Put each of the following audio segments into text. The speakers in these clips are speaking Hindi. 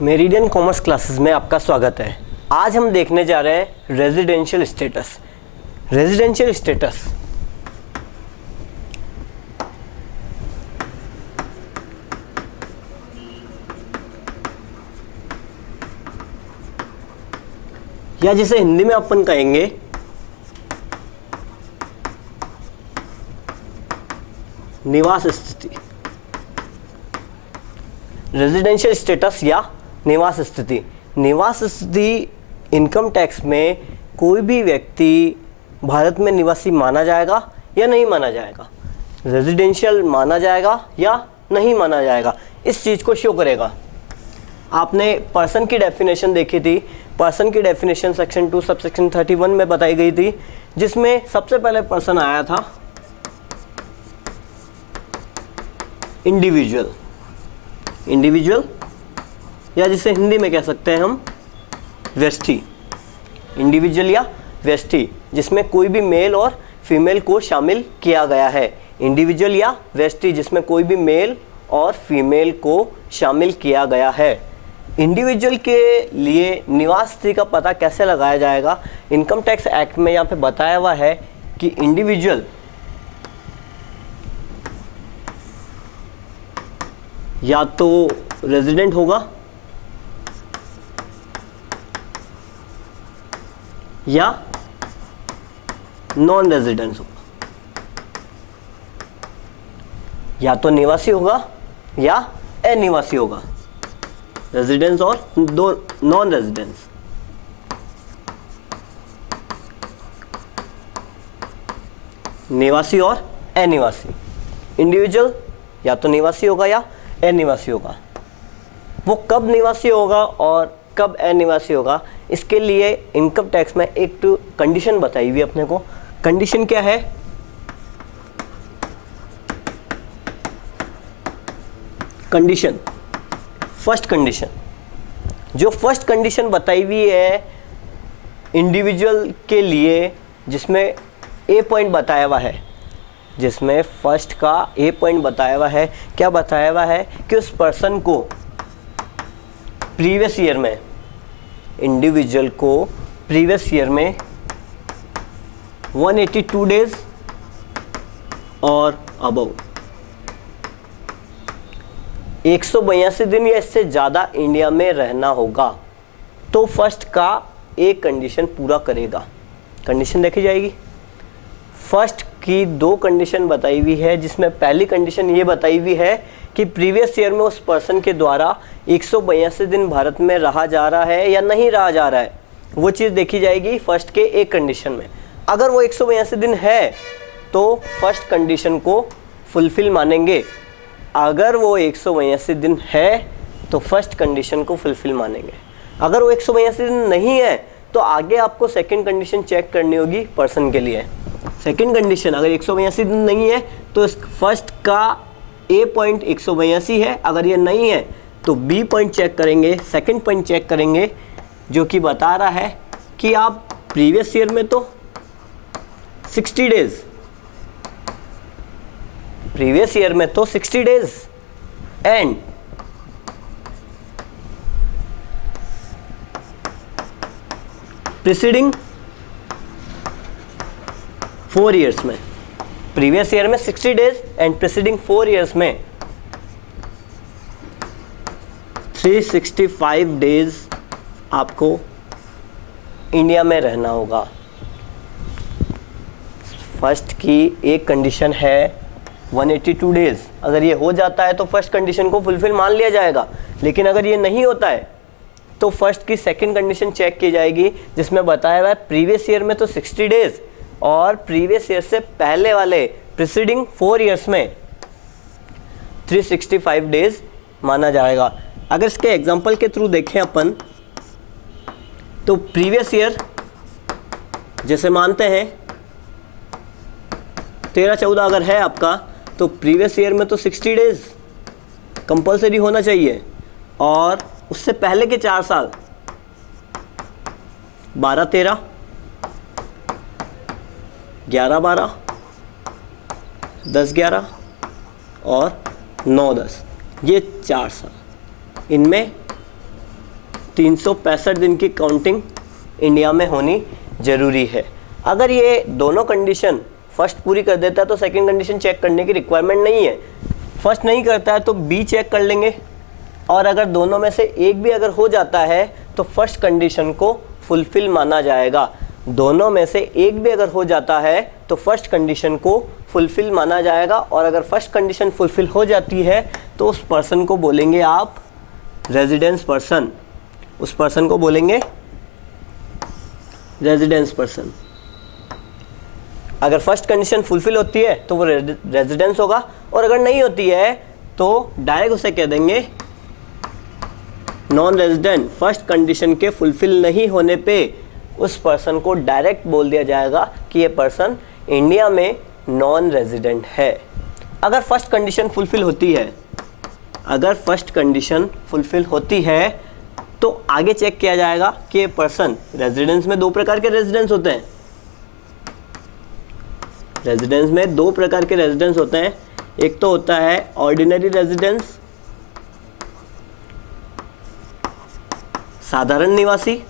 मेरिडियन कॉमर्स क्लासेस में आपका स्वागत है। आज हम देखने जा रहे हैं रेजिडेंशियल स्टेटस। रेजिडेंशियल स्टेटस या जिसे हिंदी में अपन कहेंगे निवास स्थिति। रेजिडेंशियल स्टेटस या निवास स्थिति। निवास स्थिति इनकम टैक्स में कोई भी व्यक्ति भारत में निवासी माना जाएगा या नहीं माना जाएगा, रेजिडेंशियल माना जाएगा या नहीं माना जाएगा, इस चीज़ को शो करेगा। आपने पर्सन की डेफिनेशन देखी थी। पर्सन की डेफिनेशन सेक्शन 2 सबसेक्शन 31 में बताई गई थी, जिसमें सबसे पहले पर्सन आया था इंडिविजुअल। इंडिविजुअल या जिसे हिंदी में कह सकते हैं हम व्यष्टि। इंडिविजुअल या व्यष्टि जिसमें कोई भी मेल और फीमेल को शामिल किया गया है। इंडिविजुअल या व्यष्टि जिसमें कोई भी मेल और फीमेल को शामिल किया गया है। इंडिविजुअल के लिए निवास स्थिति का पता कैसे लगाया जाएगा? इनकम टैक्स एक्ट में यहाँ पे बताया हुआ है कि इंडिविजुअल या तो रेजिडेंट होगा या नॉन रेजिडेंट होगा, या तो निवासी होगा या अनिवासी होगा, रेजिडेंस और दो नॉन रेजिडेंस। निवासी और अनिवासी। इंडिविजुअल या तो निवासी होगा या अनिवासी होगा। वो कब निवासी होगा और कब अनिवासी होगा, इसके लिए इनकम टैक्स में एक कंडीशन बताई हुई अपने को। कंडीशन क्या है? कंडीशन, फर्स्ट कंडीशन, जो फर्स्ट कंडीशन बताई हुई है इंडिविजुअल के लिए, जिसमें ए पॉइंट बताया हुआ है, जिसमें फर्स्ट का ए पॉइंट बताया हुआ है। क्या बताया हुआ है? कि उस पर्सन को प्रीवियस ईयर में, इंडिविजुअल को प्रीवियस ईयर में 182 डेज और अबव 182 दिन या इससे ज़्यादा इंडिया में रहना होगा, तो फर्स्ट का एक कंडीशन पूरा करेगा। कंडीशन देखी जाएगी। फर्स्ट की दो कंडीशन बताई हुई है, जिसमें पहली कंडीशन ये बताई हुई है कि प्रीवियस ईयर में उस पर्सन के द्वारा 182 दिन भारत में रहा जा रहा है या नहीं रहा जा रहा है, वो चीज़ देखी जाएगी फर्स्ट के एक कंडीशन में। अगर वो 182 दिन है तो फर्स्ट कंडीशन को फुलफिल मानेंगे। अगर वो 182 दिन है तो फर्स्ट कंडीशन को फुलफिल मानेंगे। अगर वो 182 दिन नहीं है तो आगे आपको सेकेंड कंडीशन चेक करनी होगी पर्सन के लिए। सेकेंड कंडीशन अगर 182 दिन नहीं है तो इस फर्स्ट का ए पॉइंट 182 है, अगर ये नहीं है तो बी पॉइंट चेक करेंगे, सेकेंड पॉइंट चेक करेंगे, जो कि बता रहा है कि आप प्रीवियस ईयर में तो 60 डेज, प्रीवियस ईयर में तो 60 डेज एंड प्रीसीडिंग 4 ईयर्स में, प्रीवियस ईयर में 60 डेज एंड प्रीसीडिंग 4 ईयर्स में 365 डेज आपको इंडिया में रहना होगा। फर्स्ट की एक कंडीशन है 182 डेज। अगर ये हो जाता है तो फर्स्ट कंडीशन को फुलफिल मान लिया जाएगा, लेकिन अगर ये नहीं होता है तो फर्स्ट की सेकंड कंडीशन चेक की जाएगी, जिसमें बताया हुआ है प्रीवियस ईयर में तो 60 डेज और प्रीवियस ईयर से पहले वाले प्रीसीडिंग 4 ईयर्स में 365 डेज माना जाएगा। अगर इसके एग्जांपल के थ्रू देखें अपन तो प्रीवियस ईयर जैसे मानते हैं 13-14 अगर है आपका, तो प्रीवियस ईयर में तो 60 डेज कंपलसरी होना चाहिए, और उससे पहले के 4 साल 12-13, 11-12, 10-11 और 9-10, ये 4 साल, इनमें 365 दिन की काउंटिंग इंडिया में होनी जरूरी है। अगर ये दोनों कंडीशन फर्स्ट पूरी कर देता है तो सेकंड कंडीशन चेक करने की रिक्वायरमेंट नहीं है। फर्स्ट नहीं करता है तो बी चेक कर लेंगे, और अगर दोनों में से एक भी अगर हो जाता है तो फर्स्ट कंडीशन को फुलफिल माना जाएगा। दोनों में से एक भी अगर हो जाता है तो फर्स्ट कंडीशन को फुलफिल माना जाएगा, और अगर फर्स्ट कंडीशन फुलफिल हो जाती है तो उस पर्सन को बोलेंगे आप रेजिडेंस पर्सन। उस पर्सन को बोलेंगे रेजिडेंस पर्सन। अगर फर्स्ट कंडीशन फुलफिल होती है तो वो रेजिडेंस होगा, और अगर नहीं होती है तो डायरेक्ट उसे कह देंगे नॉन रेजिडेंट। फर्स्ट कंडीशन के फुलफिल नहीं होने पे उस पर्सन को डायरेक्ट बोल दिया जाएगा कि ये पर्सन इंडिया में नॉन रेजिडेंट है। अगर फर्स्ट कंडीशन फुलफिल होती है, अगर फर्स्ट कंडीशन फुलफिल होती है तो आगे चेक किया जाएगा कि ये पर्सन, रेजिडेंस में दो प्रकार के रेजिडेंस होते हैं। रेजिडेंस में दो प्रकार के रेजिडेंस होते हैं। एक तो होता है ऑर्डिनरी रेजिडेंस, साधारण निवासी,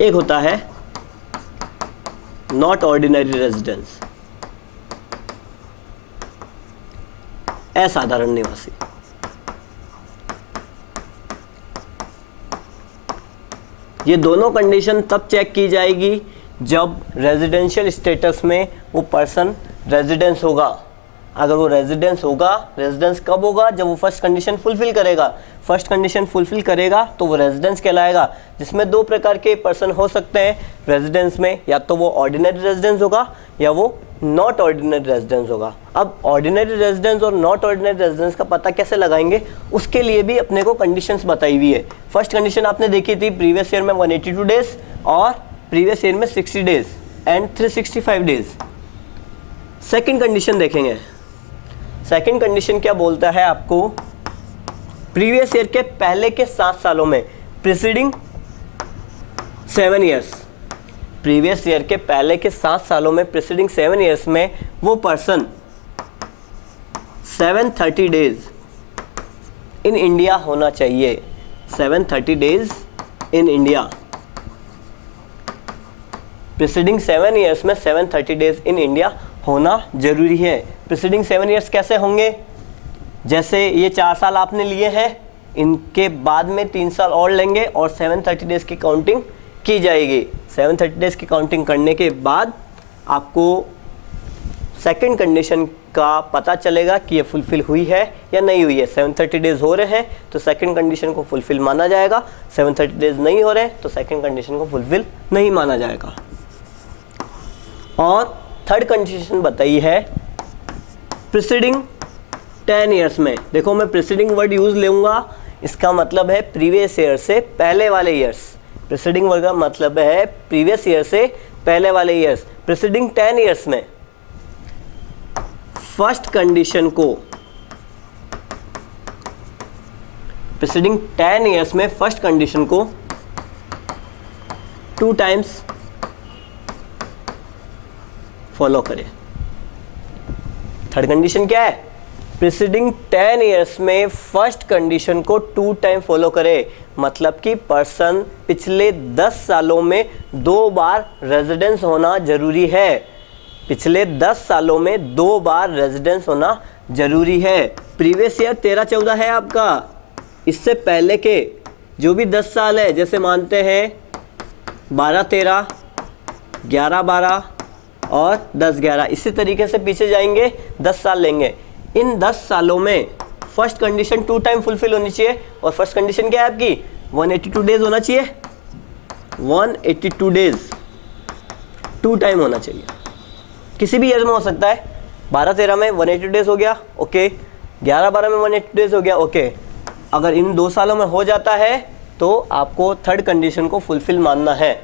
एक होता है नॉट ऑर्डिनरी रेजिडेंस, असाधारण निवासी। ये दोनों कंडीशन तब चेक की जाएगी जब रेजिडेंशियल स्टेटस में वो पर्सन रेजिडेंस होगा। अगर वो रेजिडेंस होगा, रेजिडेंस कब होगा? जब वो फर्स्ट कंडीशन फुलफिल करेगा। फर्स्ट कंडीशन फुलफिल करेगा तो वो रेजिडेंस कहलाएगा, जिसमें दो प्रकार के पर्सन हो सकते हैं रेजिडेंस में, या तो वो ऑर्डिनरी रेजिडेंस होगा या वो नॉट ऑर्डिनरी रेजिडेंस होगा। अब ऑर्डिनरी रेजिडेंस और नॉट ऑर्डिनरी रेजिडेंस का पता कैसे लगाएंगे, उसके लिए भी अपने को कंडीशंस बताई हुई है। फर्स्ट कंडीशन आपने देखी थी प्रीवियस ईयर में 182 डेज और प्रीवियस ईयर में 60 days and 365 days. Second condition देखेंगे। सेकेंड कंडीशन क्या बोलता है आपको? प्रीवियस ईयर के पहले के 7 सालों में, प्रीसीडिंग 7 ईयर्स, प्रीवियस ईयर के पहले के 7 सालों में, प्रीसीडिंग 7 ईयर्स में वो पर्सन 730 डेज इन इंडिया होना चाहिए। 730 days in India. Preceding 7 years में 730 डेज इन इंडिया होना जरूरी है। प्रीसीडिंग 7 ईयर्स कैसे होंगे? जैसे ये 4 साल आपने लिए हैं, इनके बाद में 3 साल और लेंगे और 730 डेज की काउंटिंग की जाएगी। 730 डेज की काउंटिंग करने के बाद आपको सेकंड कंडीशन का पता चलेगा कि ये फुलफिल हुई है या नहीं हुई है। 730 डेज हो रहे हैं तो सेकंड कंडीशन को फुलफिल माना जाएगा। 730 डेज नहीं हो रहे हैं तो सेकंड कंडीशन को फुलफिल नहीं माना जाएगा। और थर्ड कंडीशन बताई है प्रीसीडिंग 10 ईयर्स में। देखो मैं प्रीसीडिंग वर्ड यूज लूंगा, इसका मतलब है प्रीवियस ईयर से पहले वाले ईयर्स। प्रीसीडिंग वर्ड का मतलब है प्रीवियस ईयर से पहले वाले ईयर्स। प्रीसीडिंग 10 ईयर्स में फर्स्ट कंडीशन को, प्रीसीडिंग 10 ईयर्स में फर्स्ट कंडीशन को 2 टाइम्स फॉलो करें। थर्ड कंडीशन क्या है? प्रीसीडिंग 10 ईयर्स में फर्स्ट कंडीशन को 2 टाइम फॉलो करे। मतलब कि पर्सन पिछले 10 सालों में 2 बार रेजिडेंस होना जरूरी है। पिछले 10 सालों में 2 बार रेजिडेंस होना जरूरी है। प्रीवियस ईयर 13-14 है आपका, इससे पहले के जो भी 10 साल है, जैसे मानते हैं 12-13, 11-12 और 10-11, इसी तरीके से पीछे जाएंगे, 10 साल लेंगे। इन 10 सालों में फर्स्ट कंडीशन 2 टाइम फुलफिल होनी चाहिए। और फर्स्ट कंडीशन क्या है आपकी? 182 डेज होना चाहिए। 182 डेज 2 टाइम होना चाहिए। किसी भी ईयर में हो सकता है। 12-13 में 180 डेज हो गया, ओके। 11-12 में 180 डेज हो गया, ओके। अगर इन 2 सालों में हो जाता है तो आपको थर्ड कंडीशन को फुलफिल मानना है।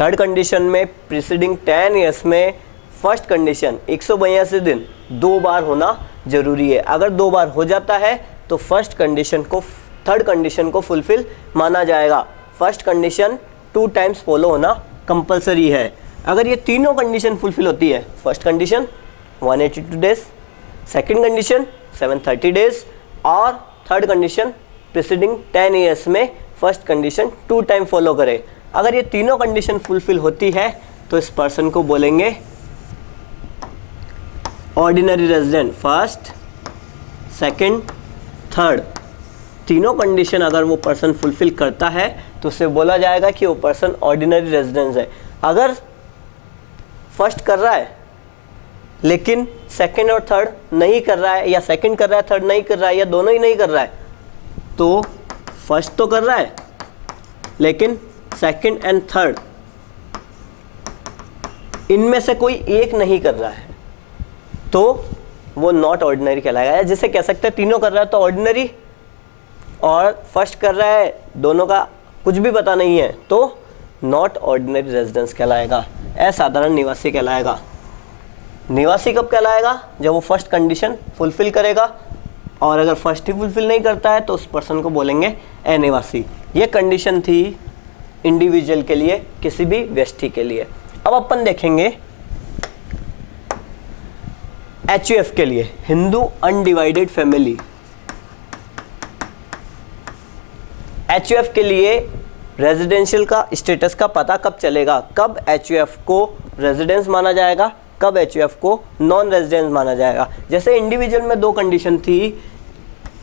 थर्ड कंडीशन में प्रीसीडिंग 10 ईयर्स में फर्स्ट कंडीशन 182 दिन 2 बार होना जरूरी है। अगर 2 बार हो जाता है तो फर्स्ट कंडीशन को, थर्ड कंडीशन को फुलफिल माना जाएगा। फर्स्ट कंडीशन 2 टाइम्स फॉलो होना कंपलसरी है। अगर ये तीनों कंडीशन फुलफिल होती है, first condition 182 days, second condition 730 days, और थर्ड कंडीशन प्रीसीडिंग 10 ईयर्स में फर्स्ट कंडीशन 2 टाइम फॉलो करे। अगर ये तीनों कंडीशन फुलफिल होती है तो इस पर्सन को बोलेंगे ordinary resident, first, second, third. तीनों कंडीशन अगर वो पर्सन फुलफिल करता है तो उसे बोला जाएगा कि वो पर्सन ऑर्डिनरी रेजिडेंस है। अगर फर्स्ट कर रहा है लेकिन सेकंड और थर्ड नहीं कर रहा है, या सेकंड कर रहा है थर्ड नहीं कर रहा है, या दोनों ही नहीं कर रहा है, तो फर्स्ट तो कर रहा है लेकिन सेकंड एंड थर्ड इनमें से कोई एक नहीं कर रहा है, तो वो नॉट ऑर्डिनरी कहलाएगा। जिसे कह सकते हैं तीनों कर रहा है तो ऑर्डिनरी, और फर्स्ट कर रहा है दोनों का कुछ भी पता नहीं है तो नॉट ऑर्डिनरी रेजिडेंस कहलाएगा, असाधारण निवासी कहलाएगा। निवासी कब कहलाएगा? जब वो फर्स्ट कंडीशन फुलफिल करेगा, और अगर फर्स्ट ही फुलफिल नहीं करता है तो उस पर्सन को बोलेंगे अनिवासी। ये कंडीशन थी इंडिविजुअल के लिए, किसी भी व्यक्ति के लिए। अब अपन देखेंगे HUF के लिए, हिंदू अनडिवाइडेड फैमिली। HUF के लिए रेजिडेंशियल का स्टेटस का पता कब चलेगा, कब HUF को रेजिडेंस माना जाएगा, कब HUF को नॉन रेजिडेंस माना जाएगा। जैसे इंडिविजुअल में दो कंडीशन थी,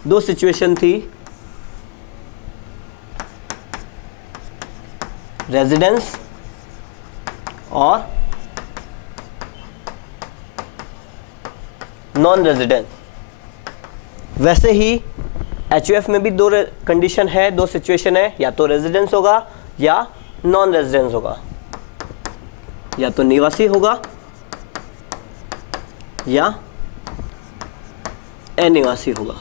दो सिचुएशन थी, रेजिडेंस और नॉन रेजिडेंस। वैसे ही HUF में भी दो कंडीशन है, दो सिचुएशन है, या तो रेजिडेंस होगा या नॉन रेजिडेंस होगा, या तो निवासी होगा या अनिवासी होगा।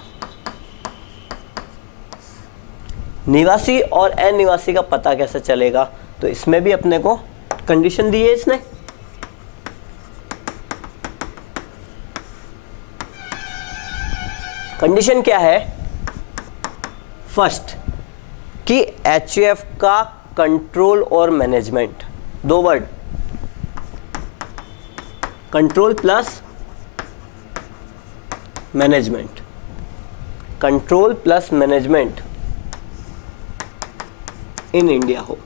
निवासी और अनिवासी का पता कैसे चलेगा, तो इसमें भी अपने को कंडीशन दी है इसने। कंडीशन क्या है? फर्स्ट कि HUF का कंट्रोल और मैनेजमेंट, दो word, control plus management, control plus management in India हो।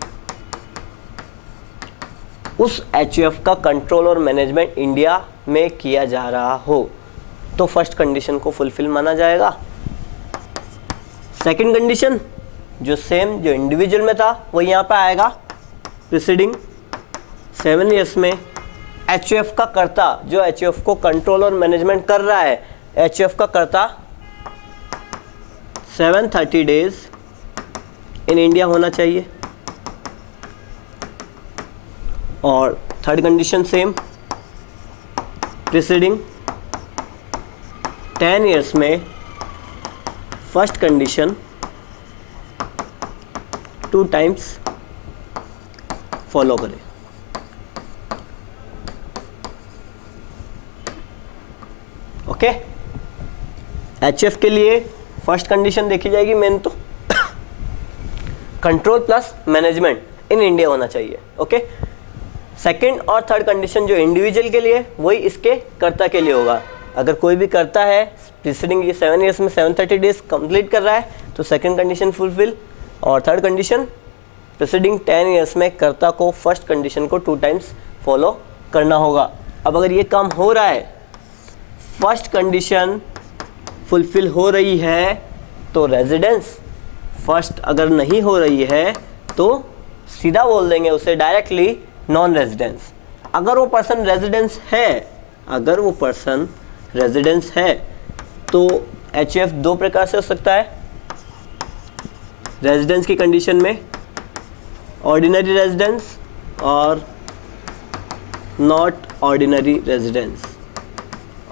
उस HUF का कंट्रोल और मैनेजमेंट इंडिया में किया जा रहा हो तो फर्स्ट कंडीशन को फुलफिल माना जाएगा। सेकंड कंडीशन जो सेम जो इंडिविजुअल में था वो यहाँ पे आएगा, प्रीसीडिंग 7 ईयर्स में HUF का कर्ता, जो HUF को कंट्रोल और मैनेजमेंट कर रहा है, HUF का कर्ता 730 डेज इन इंडिया होना चाहिए। और third condition same, preceding 10 years में फर्स्ट कंडीशन 2 टाइम्स फॉलो करें। ओके, HUF के लिए फर्स्ट कंडीशन देखी जाएगी मेन तो control plus management in India होना चाहिए। ओके, सेकंड और थर्ड कंडीशन जो इंडिविजुअल के लिए वही इसके कर्ता के लिए होगा। अगर कोई भी करता है प्रीसीडिंग ये 7 ईयर्स में 730 डेज कंप्लीट कर रहा है तो सेकंड कंडीशन फुलफिल, और थर्ड कंडीशन प्रीसीडिंग 10 ईयर्स में कर्ता को फर्स्ट कंडीशन को 2 टाइम्स फॉलो करना होगा। अब अगर ये काम हो रहा है, फर्स्ट कंडीशन फुलफिल हो रही है तो रेजिडेंस, फर्स्ट अगर नहीं हो रही है तो सीधा बोल देंगे उसे डायरेक्टली नॉन रेजिडेंस। अगर वो पर्सन रेजिडेंस है, अगर वो पर्सन रेजिडेंस है तो HUF 2 प्रकार से हो सकता है। रेजिडेंस की कंडीशन में ऑर्डिनरी रेजिडेंस और not ordinary residence,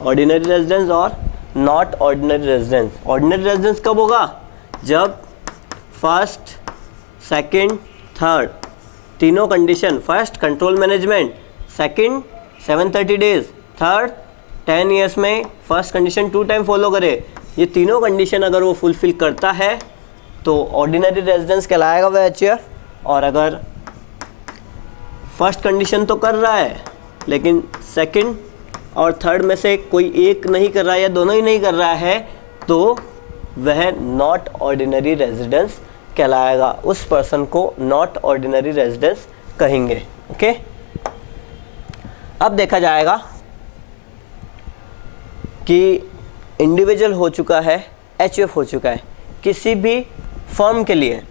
ordinary residence और not ordinary residence. Ordinary residence कब होगा? जब फर्स्ट, सेकंड, थर्ड तीनों condition, first control management, second 730 days, third 10 years में फर्स्ट कंडीशन 2 टाइम फॉलो करे, ये तीनों कंडीशन अगर वो फुलफिल करता है तो ऑर्डिनरी रेजिडेंस कहलाएगा वह HUF। और अगर फर्स्ट कंडीशन तो कर रहा है लेकिन सेकंड और थर्ड में से कोई एक नहीं कर रहा है या दोनों ही नहीं कर रहा है तो वह नॉट ऑर्डिनरी रेजिडेंस कहलाएगा, उस पर्सन को नॉट ऑर्डिनरी रेजिडेंस कहेंगे। ओके, अब देखा जाएगा कि इंडिविजुअल हो चुका है, एचयूएफ हो चुका है। किसी भी फर्म के लिए,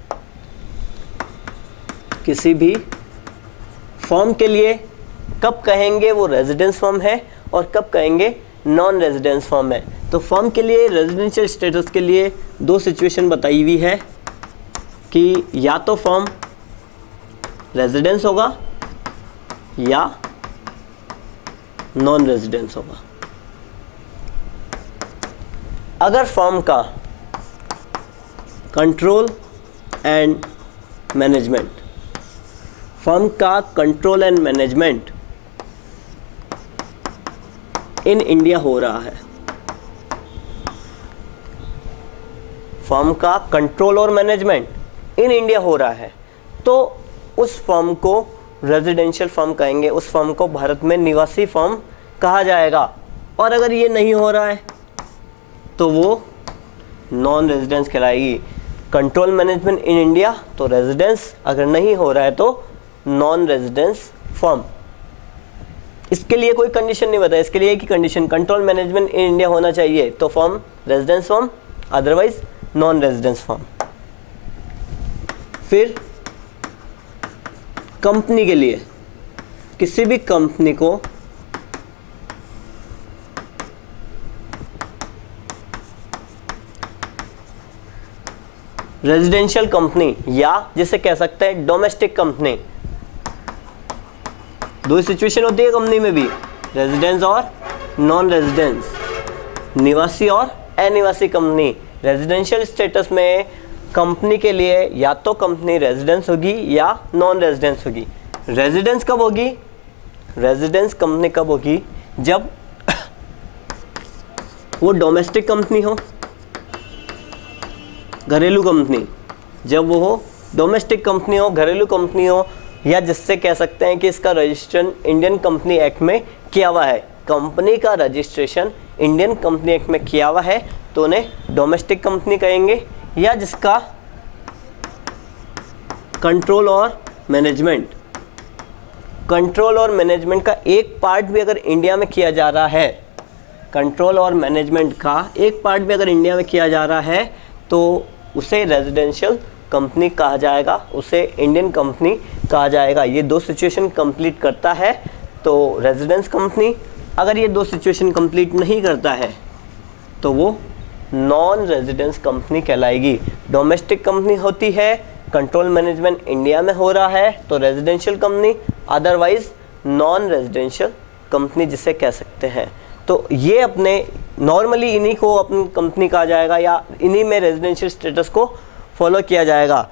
किसी भी फर्म के लिए कब कहेंगे वो रेजिडेंस फर्म है और कब कहेंगे नॉन रेजिडेंस फर्म है। तो फर्म के लिए रेजिडेंशियल स्टेटस के लिए दो सिचुएशन बताई हुई है कि या तो फर्म रेजिडेंस होगा या नॉन रेजिडेंस होगा। अगर फर्म का कंट्रोल एंड मैनेजमेंट, फर्म का control and management in India हो रहा है, फर्म का कंट्रोल और मैनेजमेंट इन इंडिया हो रहा है, तो उस फर्म को रेजिडेंशियल फर्म कहेंगे, उस फर्म को भारत में निवासी फर्म कहा जाएगा। और अगर ये नहीं हो रहा है तो वो नॉन रेजिडेंस कहलाएगी। कंट्रोल मैनेजमेंट इन इंडिया तो रेजिडेंस, अगर नहीं हो रहा है तो नॉन रेजिडेंस फर्म। इसके लिए कोई कंडीशन नहीं बताया, इसके लिए कि condition control management in India होना चाहिए तो firm residence firm, otherwise non residence firm. फिर कंपनी के लिए, किसी भी कंपनी को रेजिडेंशियल कंपनी या जिसे कह सकते हैं डोमेस्टिक कंपनी, दो सिचुएशन होती है कंपनी में भी, रेजिडेंस और नॉन रेजिडेंस, निवासी और अनिवासी कंपनी। रेजिडेंशियल स्टेटस में कंपनी के लिए या तो कंपनी रेजिडेंस होगी या नॉन रेजिडेंस होगी। रेजिडेंस कब होगी, रेजिडेंस कंपनी कब होगी, जब वो डोमेस्टिक कंपनी हो, घरेलू कंपनी, जब वो हो डोमेस्टिक कंपनी हो, घरेलू कंपनी हो, या जिससे कह सकते हैं कि इसका रजिस्ट्रेशन इंडियन कंपनी एक्ट में किया हुआ है, कंपनी का रजिस्ट्रेशन इंडियन कंपनी एक्ट में किया हुआ है तो उन्हें डोमेस्टिक कंपनी कहेंगे। या जिसका कंट्रोल और मैनेजमेंट, कंट्रोल और मैनेजमेंट का एक पार्ट भी अगर इंडिया में किया जा रहा है, कंट्रोल और मैनेजमेंट का एक पार्ट भी अगर इंडिया में किया जा रहा है तो उसे रेजिडेंशियल कंपनी कहा जाएगा, उसे इंडियन कंपनी कहा जाएगा। ये दो सिचुएशन कंप्लीट करता है तो रेजिडेंस कंपनी, अगर ये दो सिचुएशन कंप्लीट नहीं करता है तो वो नॉन रेजिडेंस कंपनी कहलाएगी। डोमेस्टिक कंपनी होती है, कंट्रोल मैनेजमेंट इंडिया में हो रहा है तो residential company, otherwise non residential company जिसे कह सकते हैं। तो ये अपने नॉर्मली इन्हीं को अपनी कंपनी कहा जाएगा या इन्हीं में रेजिडेंशियल स्टेटस को फॉलो किया जाएगा।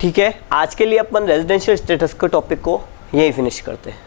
ठीक है, आज के लिए अपन रेजिडेंशियल स्टेटस के टॉपिक को यही फिनिश करते हैं।